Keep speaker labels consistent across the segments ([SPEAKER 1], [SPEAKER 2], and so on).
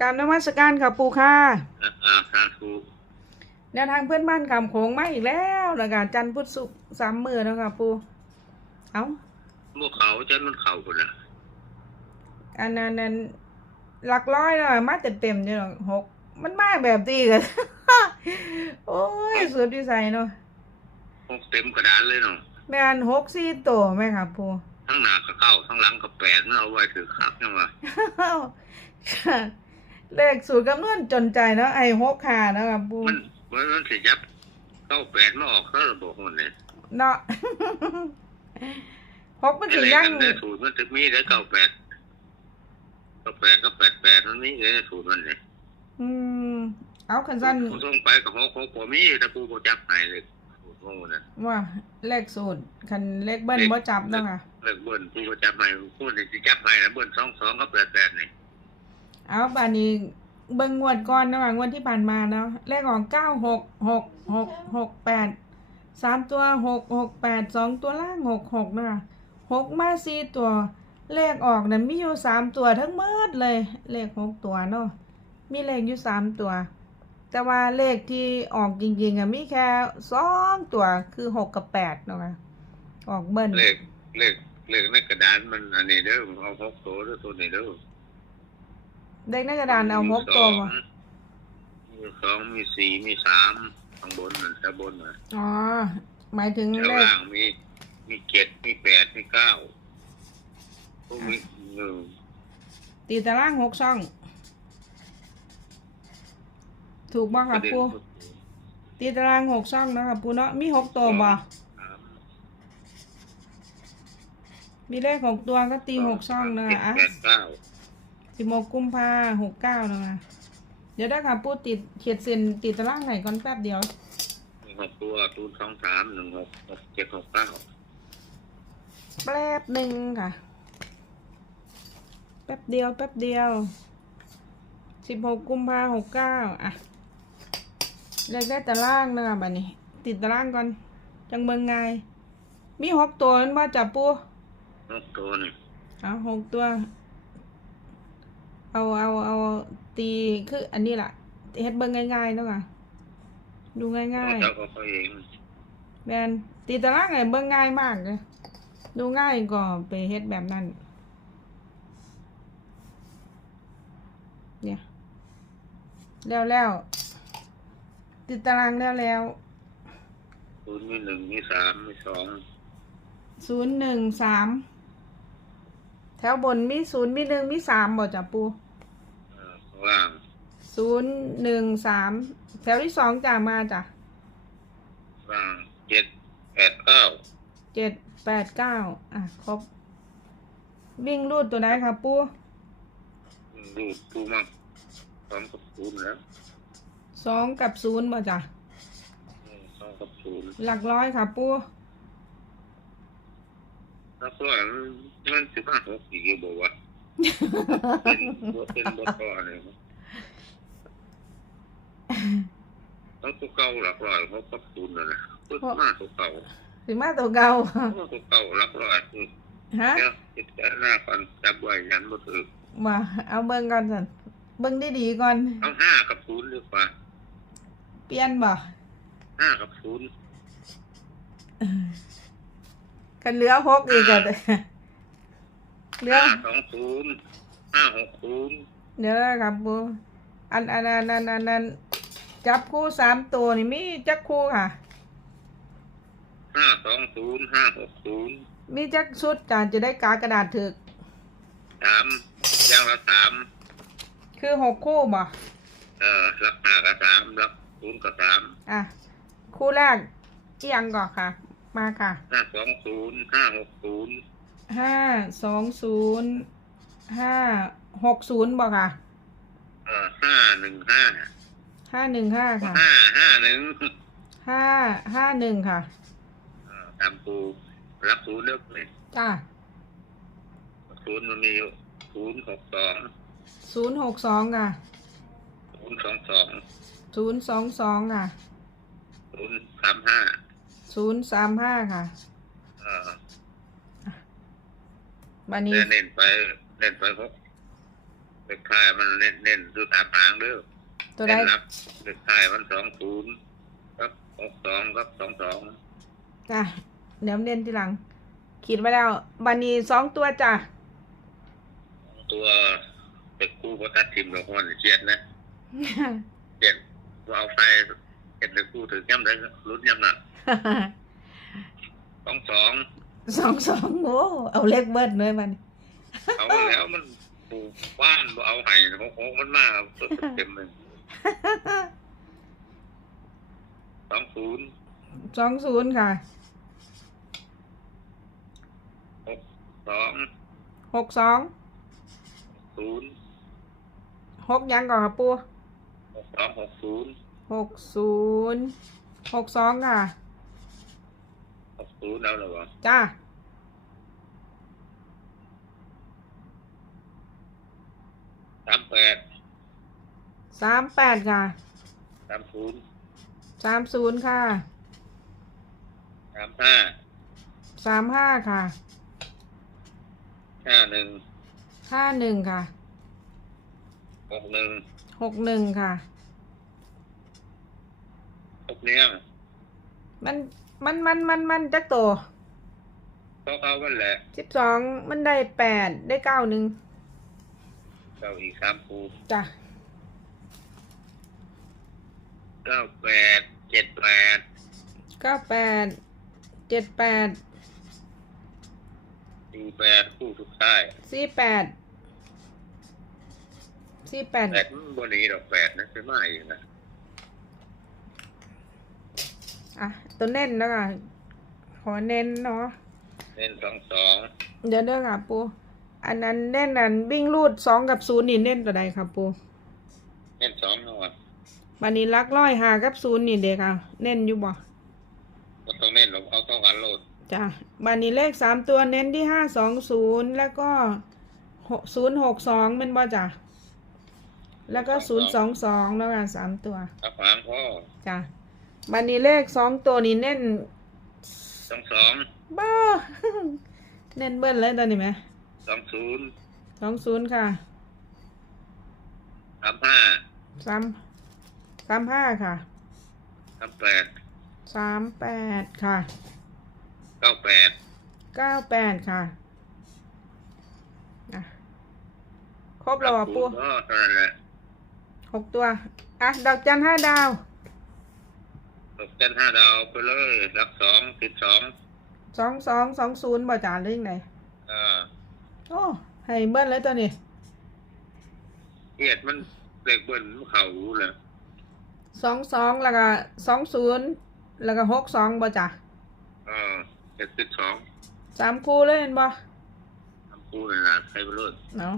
[SPEAKER 1] การนมัสการค่ะปูค่ะ
[SPEAKER 2] อ่าอ่าสาธุ
[SPEAKER 1] แนวทางเพื่อนบ้านคำโขงมาอีกแล้วแล้วก็จันทร์พุธศุกร์สามมือแล้วค่ะปูเอ้า
[SPEAKER 2] เมื่อเขาจะมันเขาคนน่ะ
[SPEAKER 1] อันนั้นนั้นหลักร้อยแล้วมาเต็มเต็มๆอยู่หรอกหกมันมาแบบตีกัน โอ้ยสุดวิสัยเนาะ
[SPEAKER 2] พกเต็มกระดานเลยเนาะ
[SPEAKER 1] แม่นหกสี่ตัวไหมค่ะปู
[SPEAKER 2] ทั้งหน้าก็เข้าทั้งหลังก็แปดมันเอาไว้ถือคักนี่ว่า
[SPEAKER 1] เลขสูตรคำนวณจนใจเนาะไอ้หกขาเนาะค่ะปู
[SPEAKER 2] มันมันมันสิยับเข้าแปดมาออกเขาระบบมันเนี่ย
[SPEAKER 1] เนาะ หกมัน
[SPEAKER 2] ไอ้
[SPEAKER 1] สิ
[SPEAKER 2] เลข
[SPEAKER 1] ยัง
[SPEAKER 2] กันได้สูตรมันถึงมีได้เก้าแปดเก้าแปดก็แปดแปดมันนี่ได้สูตรมันเนี่ย
[SPEAKER 1] อืมเอาคันสั้น
[SPEAKER 2] ผมส่งไปกับหกหกผมมีแต่ปูก็จับให้เลยสูตรของมันน่ะ
[SPEAKER 1] ว่าเลขสูตรคันเลขเบิ้ลบ่จับเนาะค่ะ
[SPEAKER 2] เลขเบิ้ลปูก็จับให้ปูนี่สิจับให้แล้วเบิ้ลสองสองก็แปดแปดนี่
[SPEAKER 1] เอาบานี้เบิ่งงวดก่อนนะค่ะงวดที่ผ่านมาเนาะเลขของเก้าหกหกหกหกแปดสามตัวหกหกแปดสองตัวล่างหกหกเนาะหกมาสี่ตัว เลขออกนั้นมีอยู่สามตัวทั้งหมดเลย เลขหกตัวเนาะมีเลขอยู่สามตัว แต่ว่าเลขที่ออกจริงๆอะมีแค่สองตัวคือหกกับแปดเนาะคะออกเบิ้ล
[SPEAKER 2] เลขเลขเลขในกระดานมันอันนี้เด้อเอาหกตัวเด้อตัวนี้เด้อ
[SPEAKER 1] เลขในกระดานเอาหกตัวบ่
[SPEAKER 2] มีสองมีสี่มีสามข้างบนน่ะข้างบนน่ะ
[SPEAKER 1] อ๋อ หมายถึง
[SPEAKER 2] แถว
[SPEAKER 1] เลข
[SPEAKER 2] ล่างมีมีเจ็ดมีแปดมีเก้าพวกมีหนึ่ง
[SPEAKER 1] ตีตารางหกช่อง ถูกบ้าง
[SPEAKER 2] ป
[SPEAKER 1] ค่ะ
[SPEAKER 2] ระเด็น
[SPEAKER 1] ปูตีตารางหกช่องเนาะค่ะปูเนาะมีหกตัวบ่
[SPEAKER 2] สาม
[SPEAKER 1] มีเลขหกตัวก็ตีหกช่องเนาะ
[SPEAKER 2] เจ็ด
[SPEAKER 1] อะ
[SPEAKER 2] แปดเก้า
[SPEAKER 1] สิบหกกุมภาหกเก้าเนาะเดี๋ยวได้ค่ะปูติดเขียดเส้นตีตารางไหนก่อนแป๊บเดียว
[SPEAKER 2] หนึ่งหกตัวตูนสองสามหนึ่งหกหกเจ็ดหกเก้า
[SPEAKER 1] แป๊บหนึ่งค่ะ แป๊บเดียว แป๊บเดียวสิบหกกุมภาหกเก้าอะเลขได้ตารางเนาะบัดนี้ ติดตารางก่อน จังเบิงไงายมีหกตัวนั่นว่าจับปู
[SPEAKER 2] หกตัวนี่
[SPEAKER 1] เอาหกตัว เอาเอาเอาตีคืออันนี้ล่ะเฮ็ดเบิ่งง่ายๆเนาะค่ะดูง่าย
[SPEAKER 2] เจ้าก็เขาเอง
[SPEAKER 1] ๆแมนตีตารางไงเบิ่งง่ายมากเลยดูง่ายก็ไปเฮ็ดแบบนั้นเนี่ยแล้วแล้วติดตารางแล้วแล้ว
[SPEAKER 2] ตูนมีหนึ่งมีสามมีสอง
[SPEAKER 1] ศูนย์หนึ่งสาม แถวบนมีศูนย์มีหนึ่งมีสามบ่จ้ะปู
[SPEAKER 2] เอ่อข้างล่าง
[SPEAKER 1] ศูนย์หนึ่งสามแถวที่สองจ่ามาจ้ะ
[SPEAKER 2] ล่างเจ็ดแปดเก้า
[SPEAKER 1] เจ็ดแปดเก้าอะครบ วิ่งรูดตัวไหนครับปู
[SPEAKER 2] ดูดูมากสองกับศูนย์แล้ว
[SPEAKER 1] สองกับศูนย์บ่จ้ะ
[SPEAKER 2] อืมสองกับศูนย์
[SPEAKER 1] หลักร้อยครับปู
[SPEAKER 2] แล้วก็ มันสิบห้าหกอีกอยู่บอกว่าเป็นบทเป็นบทต่ออะไรมั้งแล้วตัวเก่าหลักร้อยเขากับศูนย์นั่นแหละตัวมาตัวเก่า
[SPEAKER 1] สิมาตัวเก่า
[SPEAKER 2] ตัวเก่าหลักร้อยคือ
[SPEAKER 1] ฮะ
[SPEAKER 2] เดี๋ยวจิตใจหน้าก่อนจับไว้ยันบ่ถือ
[SPEAKER 1] มาเอาเบิ่งก่อนสันเบิ่งได้ดีๆก่อน
[SPEAKER 2] เอาห้ากับศูนย์ดีกว่า
[SPEAKER 1] เปลี่ยนบ่
[SPEAKER 2] ห้ากับศูนย์
[SPEAKER 1] กันเหลือหกอีกก็ เหลือ
[SPEAKER 2] ห้าสองศูนย์ห้าหกศูนย์
[SPEAKER 1] เดี๋ยวนะครับปูอันอันอันอันอันอันจับคู่สามตัวนี่มีจักคู่ค่ะ
[SPEAKER 2] ห้าสองศูนย์ห้าหกศูนย์
[SPEAKER 1] มีจักชุดจานจะได้กากระดาษถึก
[SPEAKER 2] สามอย่างละสาม
[SPEAKER 1] คือหกคู่บ่
[SPEAKER 2] เอ่อรักห้ากับสามรักศูนย์กับสาม
[SPEAKER 1] อะ คู่แรกเอียงก่อนค่ะ มาค่ะ
[SPEAKER 2] ห้าสองศูนย์ห้าหกศูนย์
[SPEAKER 1] ห้าสองศูนย์ห้าหกศูนย์บ่ค่ะ
[SPEAKER 2] เอ่อห้าหนึ่งห้า
[SPEAKER 1] ห้าหนึ่งห้าค่ะ
[SPEAKER 2] ห้าห้าหนึ่ง
[SPEAKER 1] ห้าห้าหนึ่งค่ะ
[SPEAKER 2] เอ่อตามปูรับศูนย์เลิกเลย
[SPEAKER 1] จ้า
[SPEAKER 2] ศูนย์มันมีอยู่ศูนย์หกสอง
[SPEAKER 1] ศูนย์หกสองค่ะ
[SPEAKER 2] ศูนย์สองสอง
[SPEAKER 1] ศูนย์สองสองค่ะ
[SPEAKER 2] ศูนย์สามห้า
[SPEAKER 1] ศูนย์สามห้าค่ะ
[SPEAKER 2] เอ่อ
[SPEAKER 1] บันนี้
[SPEAKER 2] เน้นไปเน้นไปหกเด็กชายมันเน้นเน้นดูตามหางเด้อ
[SPEAKER 1] ตัวใด
[SPEAKER 2] เน้นหลักเด็กชายมันสองศูนย์ครับหกสองครับสองสอง
[SPEAKER 1] จ้ะเดี๋ยวเน้นทีหลัง ขีดไว้แล้วบันนี้สองตัวจ้ะ
[SPEAKER 2] ตัวเด็กคู่ก็ตัดทิมหลงคนเชียดนะเชียดว่าเอาไฟเห็นเด็กคู่ถึงย่ำได้ลุ้นย่ำน่ะสองสอง
[SPEAKER 1] สองสองโอ้เอาเลขเบิดเลยบันนี้
[SPEAKER 2] เอาแล้วมันปูบ้านบ่เอาไห้หกหกมันมาเต็มเลยสองศูนย์
[SPEAKER 1] สองศูนย์ค่ะ
[SPEAKER 2] สอง
[SPEAKER 1] หกสอง
[SPEAKER 2] ศูนย์
[SPEAKER 1] หกยังก่อนค่ะปู
[SPEAKER 2] หกสองหกศูนย์
[SPEAKER 1] หกศูนย์หกสองค่ะ
[SPEAKER 2] หกศูนย์แล้วเหรอวะ
[SPEAKER 1] จ้า
[SPEAKER 2] สามแปด
[SPEAKER 1] สามแปดค่ะ
[SPEAKER 2] สามศูนย์
[SPEAKER 1] สามศูนย์ค่ะ
[SPEAKER 2] สามห้า
[SPEAKER 1] สามห้าค่ะ
[SPEAKER 2] ห้าหนึ่ง
[SPEAKER 1] ห้าหนึ่งค่ะ
[SPEAKER 2] หกหนึ่ง
[SPEAKER 1] หกหนึ่งค่ะ
[SPEAKER 2] หกเนี้ย
[SPEAKER 1] มัน มันมันมันมันจักโต
[SPEAKER 2] เขาเขากันแหละ
[SPEAKER 1] สิบสองมันได้แปดได้เก้าหนึ่ง
[SPEAKER 2] เราอีกสามคู
[SPEAKER 1] จ้ะ
[SPEAKER 2] เก้าแปดเจ็ดแปด
[SPEAKER 1] เก้าแปดเจ็ดแปด
[SPEAKER 2] สี่แปดคู่สุดท้าย
[SPEAKER 1] สี่แปดสี่แปด
[SPEAKER 2] แปดบนนี้ดอกแปดนะใช่ไหมอีกนะ
[SPEAKER 1] อะ ตัวเน้นแล้วค่ะขอเน้นเนาะ
[SPEAKER 2] เล่นสองสอง
[SPEAKER 1] เดี๋ยวเด้อค่ะปู อันนั้นเน้นอันวิ่งรูดสองกับศูนย์นี่เน้นตัวใดครับปู
[SPEAKER 2] เล่นสองนวด
[SPEAKER 1] บันนี้ลักร้อยหากับศูนย์นี่เด็กค่ะ เน้นอยู่บ่
[SPEAKER 2] ก็ต้องเล่นลงเอาต้องอันโหลด
[SPEAKER 1] จ้ะบันนี้เลขสามตัวเน้นที่ห้าสองศูนย์แล้วก็ศูนย์หกสองเป็นบ่จ้ะแล้วก็ศูนย์สองสองแล้วกันสามตัว
[SPEAKER 2] ถ้าขวางพ่อ
[SPEAKER 1] จ้ะ บันนี้เลขสองตัวนี่เน้น
[SPEAKER 2] สองสอง
[SPEAKER 1] บ้า เน้นเบิ้ลเลยตอนนี้ไหม
[SPEAKER 2] สองศูนย์
[SPEAKER 1] สองศูนย์ค่ะ
[SPEAKER 2] สามห้า
[SPEAKER 1] สามสามห้าค่ะ
[SPEAKER 2] สามแปด
[SPEAKER 1] สามแปดค่ะ
[SPEAKER 2] เก้าแปด
[SPEAKER 1] เก้าแปดค่ะอะครบแล้วอะปู
[SPEAKER 2] ก็เท่านั้นแหละ
[SPEAKER 1] หกตัว อะ ดอกจันห้าดาว
[SPEAKER 2] ตก เต้นห้าดาวไปเลยรักสองติดสอง
[SPEAKER 1] สองสองสองศูนย์บ่จ่าเรื่องไหน
[SPEAKER 2] อ่า
[SPEAKER 1] โอ้ให้เบิ้ลเลยตัวนี้
[SPEAKER 2] เกียดมันเด็กเบิ้ลมันเข่ารู้เลย
[SPEAKER 1] สองสองแล้วก็สองศูนย์แล้วก็หกสองบ่จ่า
[SPEAKER 2] เออเจ็ดติดสอง
[SPEAKER 1] สามคู่เลยเห็นบ่
[SPEAKER 2] ทำคู่เลยนะใครไปเลย
[SPEAKER 1] เนาะ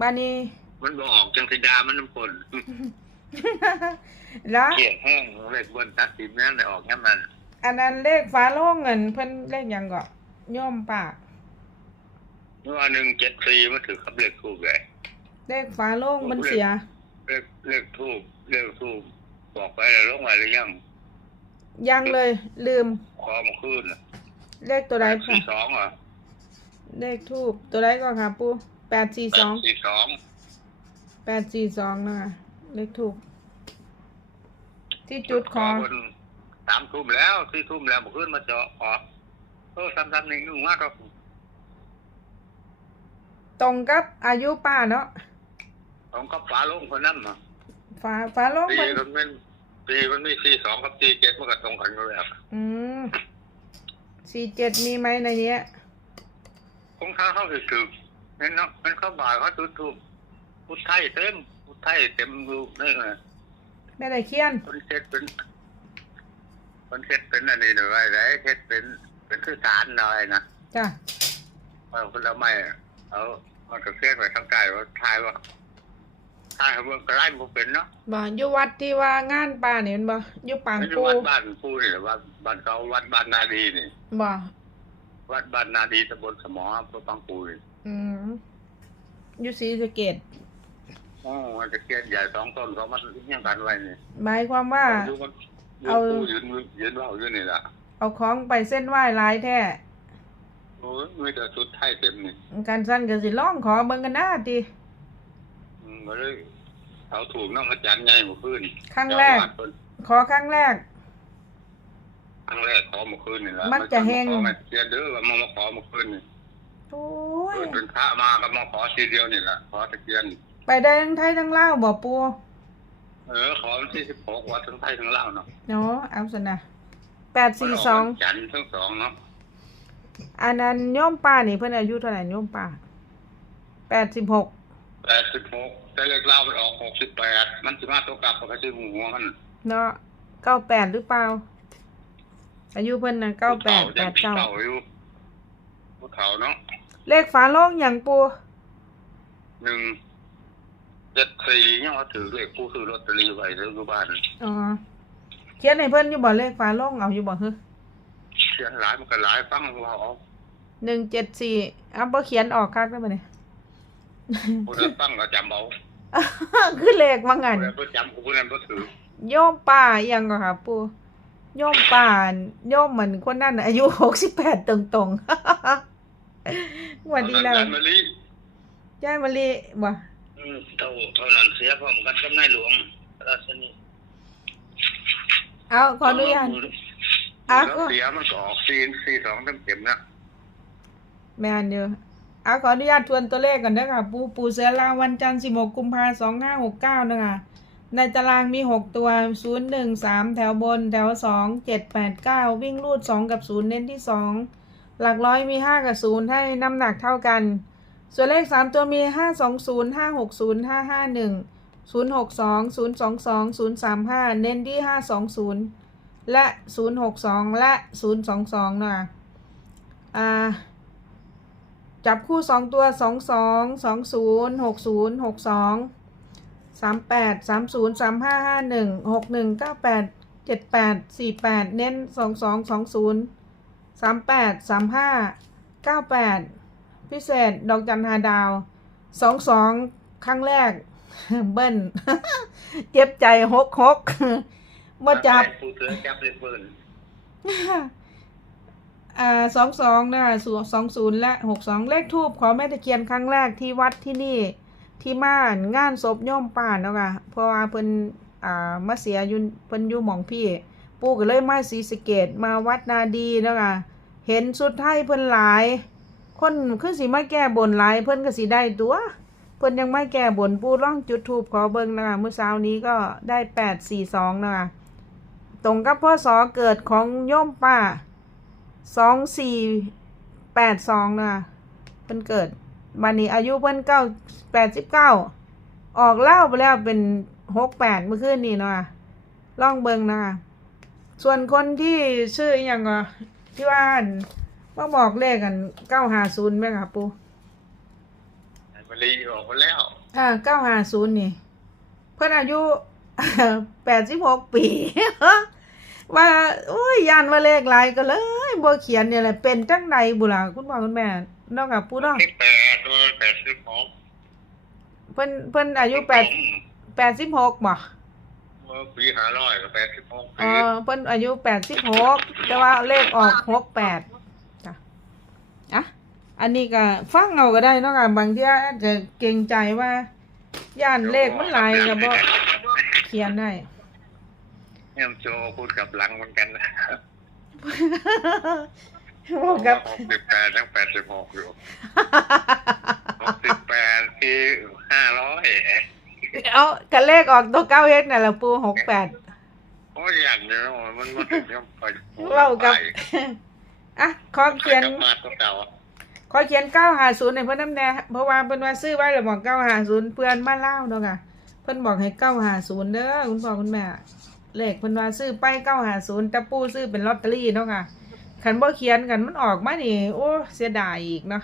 [SPEAKER 1] บานี้
[SPEAKER 2] มันบออกจังสิดามันน้ำฝน
[SPEAKER 1] แล้ว
[SPEAKER 2] เกียดแห้งเด็กเบิ้ลตัดสินนั่นเลยออกแค่นั้น
[SPEAKER 1] อันนั้นเลขฟ้าโล่งเงินเพิ่นเลขหยังก็ย่อมปาก
[SPEAKER 2] เมื่อวันหนึ่งเจ็ดสี่มันถือขับเลขทูบเลย
[SPEAKER 1] เลขฟ้าโล่งมันเสีย
[SPEAKER 2] เลขเลขทูบเลขทูบบอกไปแล้วลงมาหรือยัง
[SPEAKER 1] ยังเลย ลืม
[SPEAKER 2] คอมาขึ้นน่ะ
[SPEAKER 1] เลขตัวใด
[SPEAKER 2] แป
[SPEAKER 1] ค่ะ
[SPEAKER 2] สี่สองอะ
[SPEAKER 1] เลขทูบตัวใดก็ค่ะปูแปดสี่
[SPEAKER 2] แป
[SPEAKER 1] ส
[SPEAKER 2] ด
[SPEAKER 1] อง
[SPEAKER 2] สี่สอง
[SPEAKER 1] แปดสี่สองนะคะ เลขทูบที่จุดคอ
[SPEAKER 2] คนสามทุ่มแล้วสี่ทุ่มแล้วมาขึ้นมาเจาะขอเออซ้ำๆนี่นุ่งมากก็
[SPEAKER 1] ตรงกับอายุป้าเนาะ
[SPEAKER 2] ผมก็ฟ้าลงคนนั้นมา
[SPEAKER 1] ฟ้าฟ้าโล่ง
[SPEAKER 2] ตี
[SPEAKER 1] มัน
[SPEAKER 2] มันเป็นตีมันมีสี่สองกับสี่เจ็ดมันก็ตรงกันอยู่แล้ว
[SPEAKER 1] อืมสี่เจ็ดมีไหมในเนี้ย
[SPEAKER 2] คงค้าเข้าถึกถึกนั่นเนาะมันเข้าบ่ายเขาจุดทูบพุทธไทยเต็ม พุทธไทยเต็มรูนี่ไง
[SPEAKER 1] ไม่ได้เขียน
[SPEAKER 2] คนเช็ดเป็นคนเช็ดเป็นอันนี้หน่อยไรเช็ดเป็นเป็นคือสารหน่อยนะ
[SPEAKER 1] จ้ะ
[SPEAKER 2] เอาคนละไม่เอามันก็เช็ดไว้ทั้งกายว่าทายว่าทายเขาเมืองกระไรมันเป็นเนาะ
[SPEAKER 1] บ่อยู่วัดที่ว่างานป่าเนี่ยมันบ่อยู่ปาง
[SPEAKER 2] ไม่ใช่
[SPEAKER 1] ปู
[SPEAKER 2] วัดบ้านผู้นี่หรือว่าบ้านเขาวัดบ้านนาดีนี่
[SPEAKER 1] บ่
[SPEAKER 2] วัดบ้านนาดีตำบลสมออำเภอปังปูนี่
[SPEAKER 1] อืมอยู่ศรีสะเกด
[SPEAKER 2] อ๋อมันจะเขียนใหญ่สองต้นเขามันเลี้ยงกันไว้นี่
[SPEAKER 1] หมายความว่า
[SPEAKER 2] อยู่มันอยู่
[SPEAKER 1] เอา
[SPEAKER 2] ปูยืนยืนเว่าอยู่นี่แหละ
[SPEAKER 1] เอาของไปเส้นไหว้หลายแท้
[SPEAKER 2] อโอ้ยมีแต่ชุดไทยเต็มนี่
[SPEAKER 1] การสั้นก็สิร้องขอเบิ่งกันหน้าติ
[SPEAKER 2] อืมก็เลยเขาถูกน้องอาจารย์ใหญ่เมื่อคืน
[SPEAKER 1] ครั้งแรก
[SPEAKER 2] เจ้าอาวาสเพิ่น
[SPEAKER 1] ขอครั้งแรก
[SPEAKER 2] ครั้งแรกขอเมื่อคืนนี่แหละ
[SPEAKER 1] มักจะแห้ง
[SPEAKER 2] ขอมาเชียร์เด้อว่ามามาขอเมื่อคืนนี่
[SPEAKER 1] โอ้ย
[SPEAKER 2] เพิ่นเป็นพระมาก็มาขอทีเดียวนี่แหละขอตะเกียน
[SPEAKER 1] ไปได้ทั้งไทยทั้งลาวบ่ปู
[SPEAKER 2] เออขอวันที่สิบหกวัดทั้งไทยทั้งลาวเนาะ
[SPEAKER 1] เนาะเอาซะนะแปดสี่สอง
[SPEAKER 2] วันจันทร์ทั้งสองเนาะ
[SPEAKER 1] อันนั้นโยมป้านี่เพิ่นอายุเท่าไหร่โยมป้าแปดสิบหก
[SPEAKER 2] แปดสิบหกแต่เลขเล่ามันออกหกสิบแปดมันสิมาตัวกลับมันก็ชื่อหัวมัน
[SPEAKER 1] เนาะเก้าแปดหรือเปล่า อายุเพิ่นน่ะเก้าแปดแปดเก้า
[SPEAKER 2] ผู้ฒ่อยู่ผู้เฒ่าเนาะ
[SPEAKER 1] เลขฝาโลงอย่างปู
[SPEAKER 2] หนึ่ง เจ็ดสี่ยังว่าถือเลขผู้ซื้อลอตเตอรี่ไว้แล้วอยู่บ้าน
[SPEAKER 1] อ๋อเขียนให้เพิ่นอยู่บ่เลขฝาโลงเอาอยู่บ่เฮ้
[SPEAKER 2] เขียนหลายมันก็หลายฟังว่าเอา
[SPEAKER 1] หนึ่งเจ็ดสี่เอาบ่เขียนออกคักได้บ่เนี่ย
[SPEAKER 2] ผู้นั้นฟังก็จำเอา
[SPEAKER 1] คือเลขว่างั้น
[SPEAKER 2] ผู้นั้นบ่จำผู้นั้นบ่ถือ
[SPEAKER 1] โยมป้าอิหยังก็ค่ะปูโยมป้าโยมเหมือนคนนั้นน่ะอายุหกสิบแปดตรงๆวันดีแล้ว
[SPEAKER 2] เท่านั้นมะลิ
[SPEAKER 1] ยายมะลิบ่
[SPEAKER 2] อืม เท่าเท่านั้นเสียพร้อมกันกับนายหลวงราชนี
[SPEAKER 1] เอาขออนุญาตอะ
[SPEAKER 2] แล้วเสียมันก็ออกซีนซีสองเต็มๆนะ
[SPEAKER 1] แม่นเด้อเอาขออนุญาตทวนตัวเลขก่อนเด้อค่ะปูปูเสือลาววันจันทร์16กุมภาพันธ์2569นะคะในตารางมี6ตัว0 1 3แถวบน แถว2 7 8 9วิ่งรูด2กับ0เน้นที่2หลักร้อยมี5กับ0ให้น้ำหนักเท่ากัน ส่วนเลข 3 ตัวมี 520 560 551 062 022 035 เน้นที่ 520 และ 062 และ 022 นะอ่าจับคู่ 2 ตัว 22 20 60 62 38 30 35 51 61 98 78 48 เน้น 22 20 38 35 98 พิเศษดอกจันหาดาวสองสองครั้งแรก เบิ้ลเจ็บใจหกหกว่าจับ
[SPEAKER 2] ผู้เสือจับเลยเปิ้น
[SPEAKER 1] อ่าสองสองนะคะสองศูนย์และหกสองเลขทูบขอแม่ตะเคียนครั้งแรกที่วัดที่นี่ ที่ม่านงานศพโย่อมป่านเนาะค่ะเพราะว่าเพิ่นอ่ามาเสียอยู่เพิ่นอยู่หม่องพี่ ปู่ก็เลยมาศรีสะเกดมาวัดนาดีเนาะค่ะเห็นสุดไทยเพิ่นหลาย คนคือสิมาแก้บนหลายเพิ่นก็สิได้ตัว เพิ่นยังไม่แก้บนปูร่องจุดทูบขอเบิ่งนะคะเมื่อเช้านี้ก็ได้แปดสี่สองนะคะตรงกับพ่อสอเกิดของโยมป้าสองสี่แปดสองนะคะเพิ่นเกิดบันนี้อายุเพิ่นเก้าแปดสิบเก้าออกเล่าไปแล้วเป็นหกแปดเมื่อคืนนี้เนาะล่องเบิงนะคะส่วนคนที่ชื่ออย่างที่ว่าน มาบอกเลขกันเก้าหาศูนย์ไหมคะปู
[SPEAKER 2] มะลิออกไปแล้ว
[SPEAKER 1] อ่าเก้าหาศูนย์นี่ เพิ่นอายุแปดสิบหกปี ว่าโอ้ยยานว่าเลขหลายก็เลยบ่เขียนเนี่ยแหละเป็นจังใดบุล่ะคุณพ่อคุณแม่นอกจากผู้น้อง
[SPEAKER 2] สิบแปดตัวแปดสิบหก
[SPEAKER 1] เพิ่นเพิ่นอายุแปดแปดสิบหกบ่
[SPEAKER 2] เมื่อปีห้าร้อยก็แปดสิบหก
[SPEAKER 1] เอ
[SPEAKER 2] ปี
[SPEAKER 1] อเพิ่นอายุแปดสิบหกแต่ว่าเลขออกหกแปดจ้ะ อะอันนี้ก็ฟังเอาก็ได้เนาะค่ะบางทีอาจจะเกรงใจว่า ย่านเลขมันหลายก็บ่เขียนได้
[SPEAKER 2] เนี่ยโจพูดกับหลังเหมือนกันนะ
[SPEAKER 1] บอกกับ
[SPEAKER 2] หกสิบแปดทั้งแปดสิบหกอยู่หกสิบแปดปีห้าร้อย
[SPEAKER 1] เอากันเลขออกตัวเก้าเฮ็ดน่ะละปูหกแปด
[SPEAKER 2] โอ้ยอย่างเดียวมันมันถึงจะไป
[SPEAKER 1] เว้ากับ อะขอ
[SPEAKER 2] เขี
[SPEAKER 1] เขี
[SPEAKER 2] ย
[SPEAKER 1] ย
[SPEAKER 2] น
[SPEAKER 1] น
[SPEAKER 2] มาตัวเก่า
[SPEAKER 1] ขอเขียนเก้าหาศูนย์ในเพิ่นน้ำแน่เพราะว่าเพิ่นว่าซื้อไว้แล้วบอกเก้าหาศูนย์เพื่อนมาเล่าเนาะค่ะเพิ่นบอกให้เก้าหาศูนย์เด้อคุณพ่อคุณแม่เลขเพิ่นว่าซื้อไปเก้าหาศูนย์แต่ปูซื้อเป็นลอตเตอรี่เนาะค่ะคันบ่เขียนกันมันออกมานี่โอ้เสียดายอีกเนาะ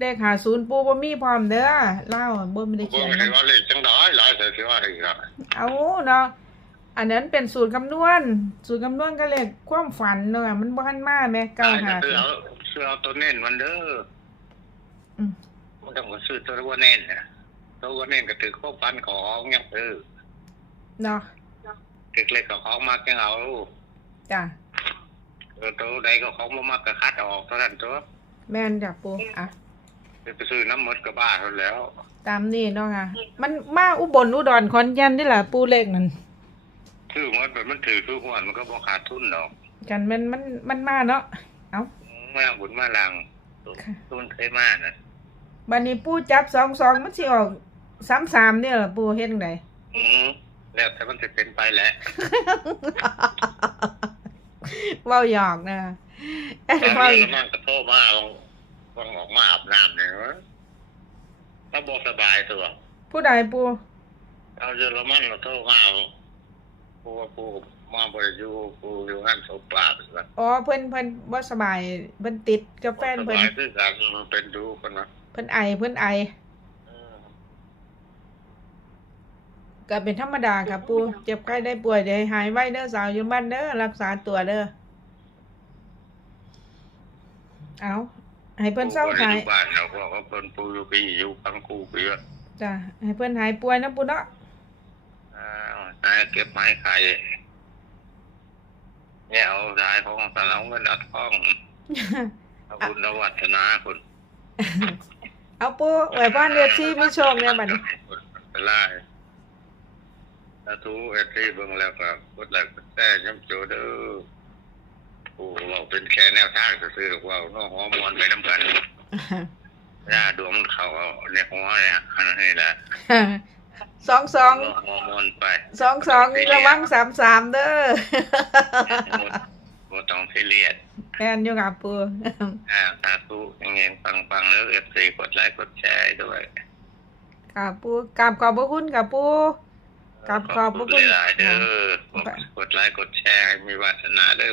[SPEAKER 1] เลขหาศูนย์ปูบ่มีพร้อมเด้อเล่าบ่ไม่ได้
[SPEAKER 2] ผม
[SPEAKER 1] เขียน
[SPEAKER 2] เห็น
[SPEAKER 1] นะ
[SPEAKER 2] ว่าเลขจังได้หลายแต่ที่ว่าอีกอะ
[SPEAKER 1] เอาเนาะ อันนั้นเป็นสูตรคำนวณ สูตรคำนวณก็เลขความฝันเนาะมันบ่ทันมาแม่เก้าหา
[SPEAKER 2] ซื้อเอาซื้อเอาตัวเน้นมันเด้อ
[SPEAKER 1] อืม
[SPEAKER 2] มันต้องซื้อตัวว่าเน้นนะตัวว่าเน้นก็ถือข้อปันของยังเออ
[SPEAKER 1] เนาะ
[SPEAKER 2] เล็กๆกับของมากยังเอา
[SPEAKER 1] จ้ะ
[SPEAKER 2] เออตัวใดก็ของบ่มากก็คัดออกเท่านั้นตัว
[SPEAKER 1] แม่นจ้ะปูอะ
[SPEAKER 2] ไปซื้อน้ำมดกระบ้าเขาแล้ว
[SPEAKER 1] ตามนี่เนาะค่ะ มันมาอุบลอุดรขอนแก่นนี่แหละปูเลขนั่น
[SPEAKER 2] ซื้อมดแบบมันถือคือหวนมันก็บ่ขาดทุนดอก
[SPEAKER 1] กันมันมันมันมาเนาะเอ้า
[SPEAKER 2] มาบุญมาลัง
[SPEAKER 1] ค่ะ
[SPEAKER 2] ทุนเคยมาน่ะ
[SPEAKER 1] บัดนี้ปูจับสองสองมันสิออกสามสามเนี่ยเหรอปูเฮ็ดจังได
[SPEAKER 2] อืมแล้วแต่มันจะเป็นไปแหละ
[SPEAKER 1] เว้าหยอกนะ
[SPEAKER 2] ตอน
[SPEAKER 1] เว้า
[SPEAKER 2] นี้มันก็โทรมาลงลงออกมาอาบน้ำเนี่ยถ้าบอกสบายตัว
[SPEAKER 1] ผู้ใดปู
[SPEAKER 2] เอาเยอรมันเราโทรมา ปูว่าปูมาบริยูปูอยู่งานศพปลาเป็นว่า
[SPEAKER 1] อ๋อเพิ่นเพิ่นบ่สบายเพิ่นติดกับแฟน
[SPEAKER 2] ส
[SPEAKER 1] เพิ่น
[SPEAKER 2] บายคือกันมันเป็นดูคนนะ
[SPEAKER 1] เพิ่นไอเพิ่นไอ
[SPEAKER 2] เออ
[SPEAKER 1] ก็เป็นธรรมดาครับปูเจ็บไข้ได้ป่วยเดี๋ยวให้หายไวเด้อสาวอยู่บ้านเด้อรักษาตัวเด้อเอาให้เพิ่นเศร้า
[SPEAKER 2] ปูบ่
[SPEAKER 1] หา
[SPEAKER 2] ได้
[SPEAKER 1] ย
[SPEAKER 2] อยู่บ้านเราบอกว่าเพิ่นปูอยู่ปีอยู่พังคูปีว่า
[SPEAKER 1] จ้ะให้เพิ่นหายป่วยนะปูเนาะ
[SPEAKER 2] อ่านายเก็บไม้ไข่เนี่ยเอาสายของสารเอาเงินอัดข้องเอาบุญเอาวัฒนาคุณ
[SPEAKER 1] เอาปูไว้บ้านเรียบซี่มีโชคเนี่ยบัดนี้
[SPEAKER 2] เป็นไล่ถ้าทูเอทีเบิ่งแล้วก็กดไลค์กดแชร์ย้ำโจเด้อโอ้เราเป็นแค่แนวทางซื่อๆว่าน้องหัวมวนไปน้ำกันหน้าดวงมันเขาเอาเนี่ยหัวเนี่ยอันนี้แหละ
[SPEAKER 1] สองสอง
[SPEAKER 2] น้องหัวมวนไป
[SPEAKER 1] สองสองระวังสามสามเด้อ
[SPEAKER 2] หมดหมดต้องซีเรียส
[SPEAKER 1] แม่นอยู่กับปู
[SPEAKER 2] อ่าสาธุยังไงปังๆแล้วเอฟซีกดไลค์กดแชร์ให้ด้วย
[SPEAKER 1] กับปูกราบขอบพระคุณกับปูครับขอบพระคุณ
[SPEAKER 2] หลายๆเด้อกดกดไลค์กดแชร์ให้มีวาสนาเด้อ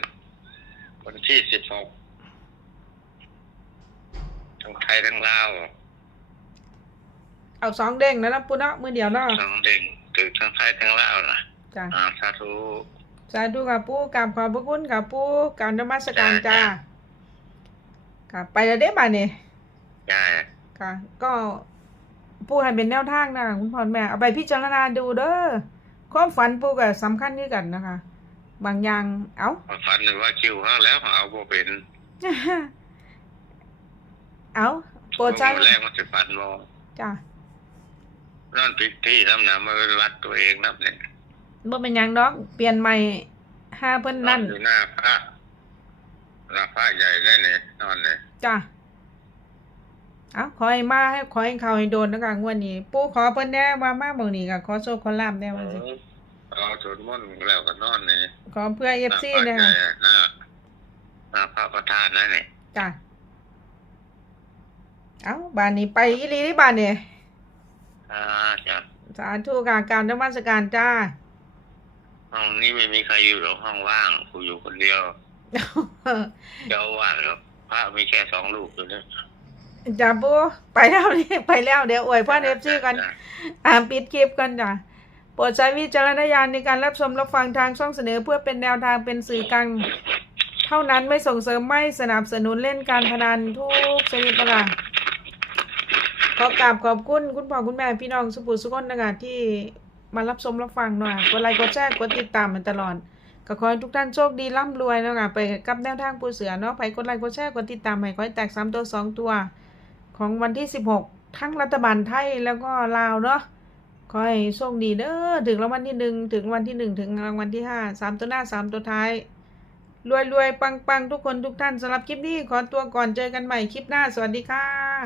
[SPEAKER 2] วันที่สิบหกทั้งไทยทั้งลาว
[SPEAKER 1] เอาสองเด้งแล้วนะปูเนาะมือเดียวเนาะ
[SPEAKER 2] ทั้งเด็กถือทั้งไทยทั้งลาวนะ
[SPEAKER 1] จ้ะ
[SPEAKER 2] อ่าสาธุ
[SPEAKER 1] สาธุกับปูกราบขอบพระคุณกับปูการนมัสการจ้ากับไปแล้วเด้บ่านี่
[SPEAKER 2] ได้
[SPEAKER 1] ค่ะ ก็ปูให้เป็นแนวทางนะคุณพ่อแม่เอาไปพิจารณาดูเด้อความฝันปูก็สำคัญด้วยกันนะคะ บางอย่างเอ้า
[SPEAKER 2] มาฝันหรือว่าคิวข้างแล้วเอาบ่เป็น
[SPEAKER 1] เอาโปรดใช้
[SPEAKER 2] แรกมันจะฝันบ่
[SPEAKER 1] จ้ะ
[SPEAKER 2] นั่นผิดที่ทำนะมาวัดตัวเองนับเนี่ย
[SPEAKER 1] บ่เป็นหยังดอก เปลี่ยนใหม่ห้าเพิ่นนั่น
[SPEAKER 2] อยู่หน้าพระหน้าพระใหญ่ได้เนี่ยนอนเนี่ย
[SPEAKER 1] จ้ะเอาขอให้มาให้ขอให้เขาให้โดนนะคะงวดนี้ปู่ขอเพิ่นแน่ว่ามาบ่งนี้ก็ขอโชคขอลาบแน่ว่าสิ
[SPEAKER 2] เราสวดมนต์แล้วก็นอนนี่
[SPEAKER 1] ขอเพื่อ FC
[SPEAKER 2] ห
[SPEAKER 1] เด้
[SPEAKER 2] น้า
[SPEAKER 1] อ
[SPEAKER 2] พระใหญ่หน้าหน้าพระประธานนั่นนี่
[SPEAKER 1] จ้ะเอาบ้านนี้ไปอีหลีที่บ้านนี่
[SPEAKER 2] อ่าจ้ะ
[SPEAKER 1] สาธุค่ะการนมัสการจ้า
[SPEAKER 2] ห้องนี้ไม่มีใครอยู่หรอกห้องว่างกูอยู่คนเดียวเจ้าอาวาดครับพระมีแค่สองลูกอยู่เนี่ย
[SPEAKER 1] จ้าปู่ไปแล้วนี่ไปแล้วเดี๋ยวอวยพร FC ก่อนอ่านปิดคลิปกันจ้ะโปรดใช้วิจารณญาณในการรับชมรับฟังทางช่องเสนอเพื่อเป็นแนวทางเป็นสื่อกลางเท่านั้นไม่ส่งเสริมไม่สนับสนุนเล่นการพนันทุกชนิดนะคะ ขอกราบขอบคุณคุณพ่อคุณแม่พี่น้องสุภูสุกนนะคะที่มารับชมรับฟังหน่อยกดไลค์กดแชร์กดติดตามมันตลอดก็ขอให้ทุกท่านโชคดีร่ำรวยนะคะไปกับแนวทางปูเสือเนาะไปกดไลค์กดแชร์กดติดตามให้ขอให้แตกสามตัวสองตัว ของวันที่16ทั้งรัฐบาลไทยแล้วก็ลาวเนาะขอให้โชคดีเด้อถึงรางวัลที่หนึ่งถึงวันที่หนึ่งถึงรางวัลที่ห้าสามตัวหน้าสามตัวท้ายรวยรวยปังปังทุกคนทุกท่านสำหรับคลิปนี้ขอตัวก่อนเจอกันใหม่คลิปหน้าสวัสดีค่ะ